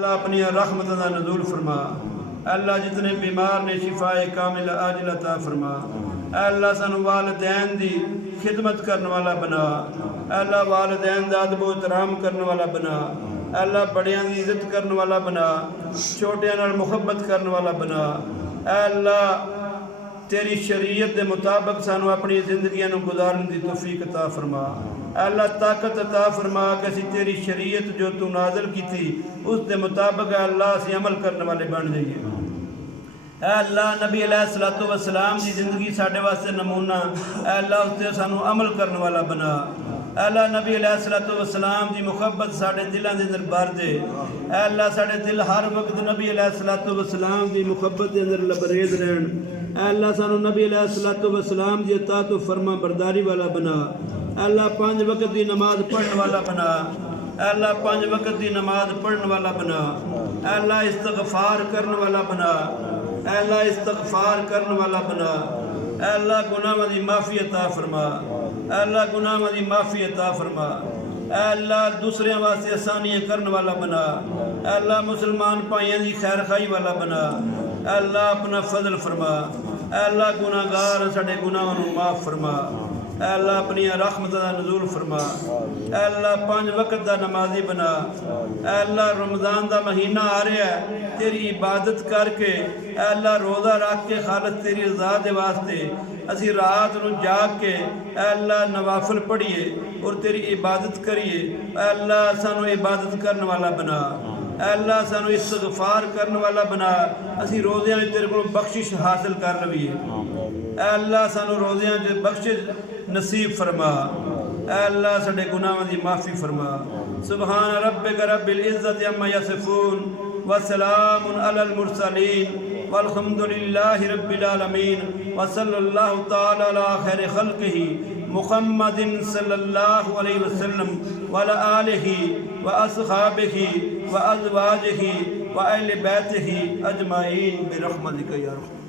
اللہ اپنی رحمت کا نزول فرما، اللہ جتنے بیمار نے شفا کامل عاجل عطا فرما، اللہ سانو والدین دی خدمت کرنے والا بنا، اللہ والدین دا ادب و احترام کرنے والا بنا، اللہ بڑیاں دی عزت کرنے والا بنا، چھوٹیاں نال محبت کرنے والا بنا، اللہ تیری شریعت دے مطابق سانو اپنی زندگیاں نو گزارن دی توفیق عطا فرما، اللہ طاقت عطا فرما کہ اسی تیری شریعت جو تو نازل کی تھی اس دے مطابق اللہ اسی عمل کرنے والے بن جائیے۔ اے اللہ نبی علیہ السلام دی زندگی ساڈے واسطے نمونہ، اے اللہ اس تے سانو عمل کرنے والا بنا، اے اللہ نبی علیہ السلام دی محبت ساڈے دلاں دے اندر بھر دے، اے اللہ ساڈے دل ہر وقت نبی علیہ السلام دی محبت دے اندر لبریز رہن، اے اللہ سانو نبی علیہ السلام دی اطاعت و فرما برداری والا بنا، اے اللہ 5 وقت دی نماز پڑھنے والا بنا، اے اللہ 5 وقت دی نماز پڑھنے والا بنا، اے اللہ استغفار کرنے والا بنا، اے اللہ استغفار کرنے والا بنا، اے اللہ گناہاں دی معافی عطا فرما، اے اللہ گناہاں دی معافی عطا فرما، اے اللہ دوسرے واسطے آسانیاں کرنے والا بنا، اے اللہ مسلمان بھائیاں دی خیر خواہی والا بنا، اے اللہ اپنا فضل فرما، اے اللہ گناہگار ساڈے گناہاں نوں معاف فرما، اے اللہ اپنی رحمت دا نزول فرما، اے اللہ 5 وقت دا نمازی بنا، اے اللہ رمضان دا مہینہ آ رہا ہے تیری عبادت کر کے، اے اللہ روزہ رکھ کے خالص تیری رضا دے واسطے اسی رات نو جاگ کے اے اللہ نوافل پڑھیے اور تیری عبادت کریے، اے اللہ سانو عبادت کرنے والا بنا، اے اللہ سانو استغفار کرنے والا بنا، اسی روزیاں تیرے کو بخشش حاصل کر لویے، اے اللہ سانو روزیاں بخشش نصیب فرما، اے اللہ ساڈے گناہاں دی معافی فرما، سبحان ربک رب العزت عما یصفون وسلام علی المرسلین والحمد للہ رب العالمین وصلی اللہ تعالی علی خیر خلقہ محمد صلی اللہ علیہ وسلم وعلی آلہ واصحابہ وازواجہ واہل بیتہ اجمعین برحمتک یا رحمن۔